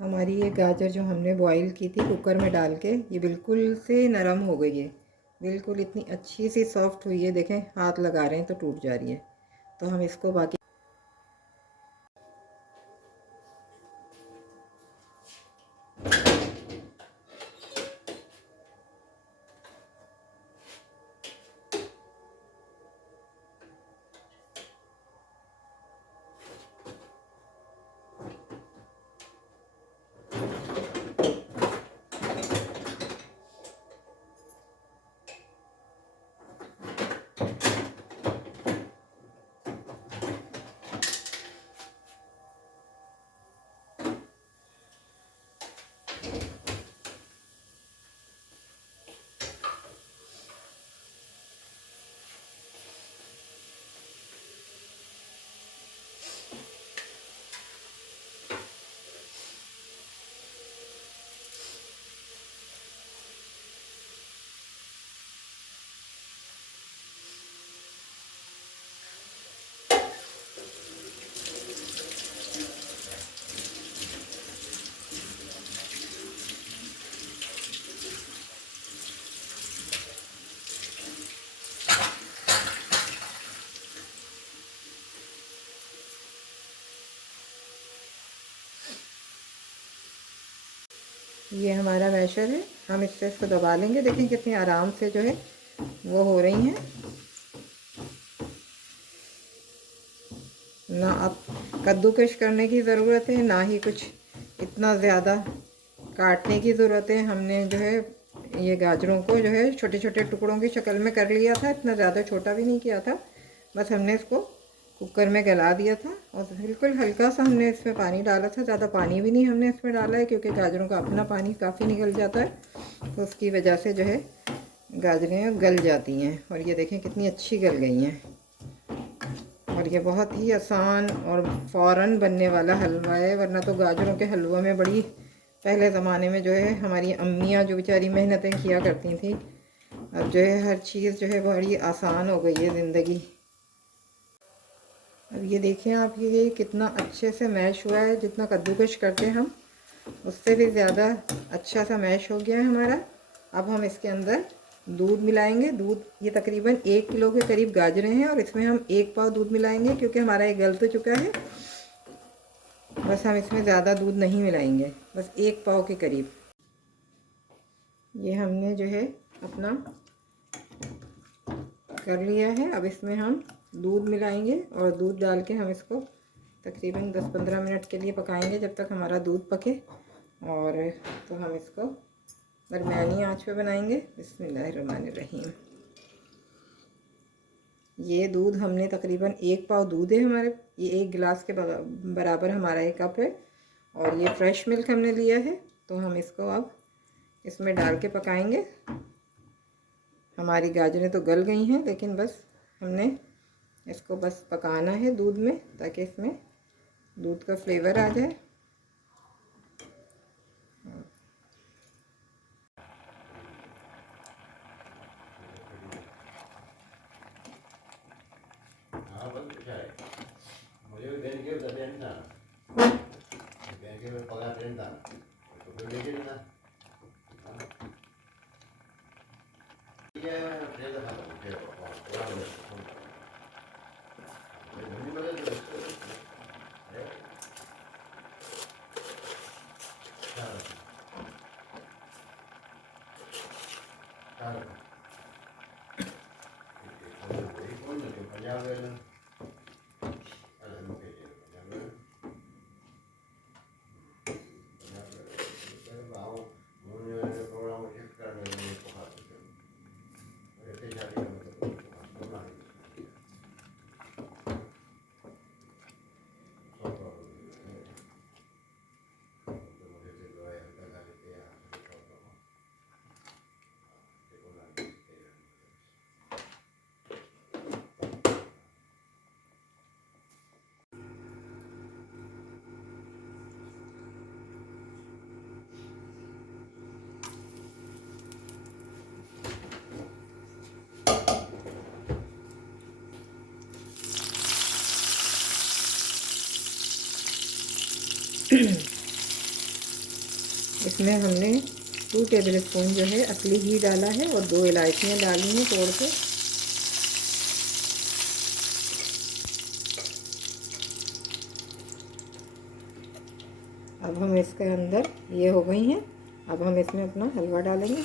हमारी ये गाजर जो हमने बॉईल की थी कुकर में डाल के, ये बिल्कुल से नरम हो गई है। बिल्कुल इतनी अच्छी सी सॉफ्ट हुई है, देखें हाथ लगा रहे हैं तो टूट जा रही है। तो हम इसको बाकी ये हमारा मैशर है, हम इससे इसको दबा लेंगे। देखें कितनी आराम से जो है वो हो रही हैं। ना अब कद्दूकश करने की ज़रूरत है, ना ही कुछ इतना ज़्यादा काटने की ज़रूरत है। हमने जो है ये गाजरों को जो है छोटे छोटे टुकड़ों की शक्ल में कर लिया था, इतना ज़्यादा छोटा भी नहीं किया था। बस हमने इसको कुकर में गला दिया था और बिल्कुल हल्का सा हमने इसमें पानी डाला था, ज़्यादा पानी भी नहीं हमने इसमें डाला है क्योंकि गाजरों का अपना पानी काफ़ी निकल जाता है, तो उसकी वजह से जो है गाजरें गल जाती हैं। और ये देखें कितनी अच्छी गल गई हैं। और ये बहुत ही आसान और फ़ौरन बनने वाला हलवा है, वरना तो गाजरों के हलवा में बड़ी पहले ज़माने में जो है हमारी अम्मियाँ जो बेचारी मेहनतें किया करती थी, अब जो है हर चीज़ जो है बड़ी आसान हो गई है ज़िंदगी। अब ये देखें आप, ये कितना अच्छे से मैश हुआ है। जितना कद्दूकश करते हैं हम उससे भी ज़्यादा अच्छा सा मैश हो गया है हमारा। अब हम इसके अंदर दूध मिलाएंगे। दूध ये तकरीबन 1 किलो के करीब गाजरें हैं और इसमें हम 1 पाव दूध मिलाएंगे क्योंकि हमारा ये गल तो चुका है। बस हम इसमें ज़्यादा दूध नहीं मिलाएंगे, बस 1 पाव के करीब। ये हमने जो है अपना कर लिया है। अब इसमें हम दूध मिलाएंगे और दूध डाल के हम इसको तकरीबन 10-15 मिनट के लिए पकाएंगे जब तक हमारा दूध पके। और तो हम इसको दरमियानी आंच पे बनाएंगे। बिस्मिल्लाहिर्रहमानिर्रहीम। ये दूध हमने तकरीबन 1 पाव दूध है हमारे, ये 1 गिलास के बराबर हमारा एक कप है। और ये फ्रेश मिल्क हमने लिया है, तो हम इसको अब इसमें डाल के पकाएंगे। हमारी गाजरें तो गल गई हैं, लेकिन बस हमने इसको बस पकाना है दूध में ताकि इसमें दूध का फ्लेवर आ जाए। इसमें हमने 2 टेबल स्पून जो है असली घी डाला है और 2 इलायचियाँ डाली हैं तोड़ के। अब हम इसके अंदर ये हो गई हैं। अब हम इसमें अपना हलवा डालेंगे।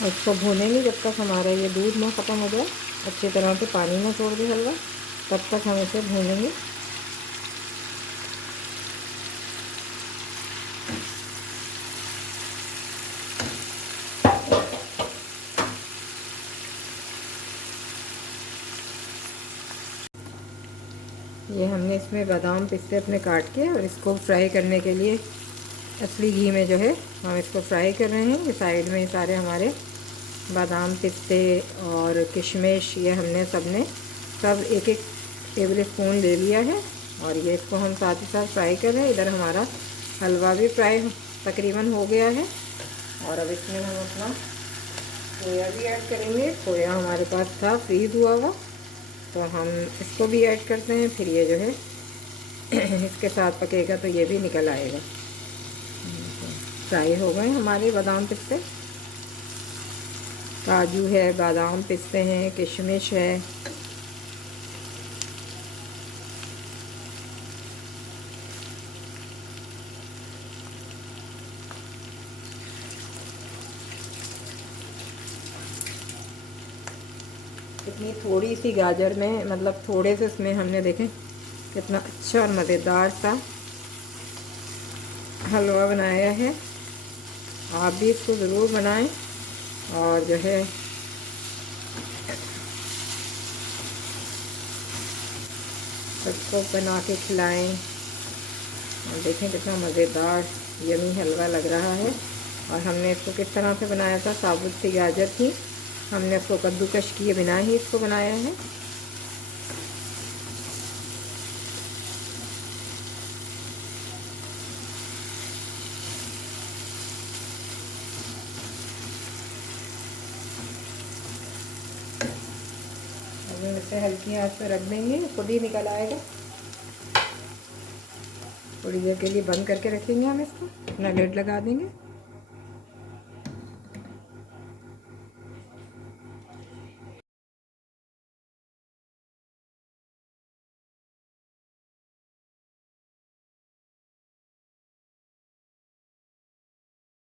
और इसको भूनेंगे जब तक हमारा ये दूध ना ख़त्म हो जाए, अच्छी तरह से पानी ना छोड़ दे हलवा, तब तक हम इसे भूनेंगे। ये हमने इसमें बादाम पिस्ते अपने काट के और इसको फ्राई करने के लिए असली घी में जो है हम इसको फ्राई कर रहे हैं। ये साइड में सारे हमारे बादाम पिस्ते और किशमिश ये हमने सब एक एक टेबल स्पून ले लिया है और ये इसको हम साथ ही साथ फ्राई कर रहे हैं। इधर हमारा हलवा भी फ्राई तकरीबन हो गया है और अब इसमें हम अपना खोया भी ऐड करेंगे। खोया हमारे पास था फ्रीज़ हुआ हुआ, तो हम इसको भी ऐड करते हैं। फिर ये जो है इसके साथ पकेगा तो ये भी निकल आएगा। फ्राई हो गए हमारे बादाम पिस्ते, काजू है, बादाम पिस्ते हैं, किशमिश है। इतनी थोड़ी सी गाजर में, मतलब थोड़े से इसमें हमने देखें कितना अच्छा और मज़ेदार सा हलवा बनाया है। आप भी इसको ज़रूर बनाएं और जो है सबको बना के खिलाएं। और देखें कितना मज़ेदार यमी हलवा लग रहा है। और हमने इसको किस तरह से बनाया था, साबुत सी गाजर थी, हमने इसको कद्दूकश किए बिना ही इसको बनाया है। अब हम इसे हल्की आंच पे रख देंगे, खुद ही निकल आएगा। थोड़ी देर के लिए बंद करके रखेंगे हम इसको, अपना लिड लगा देंगे।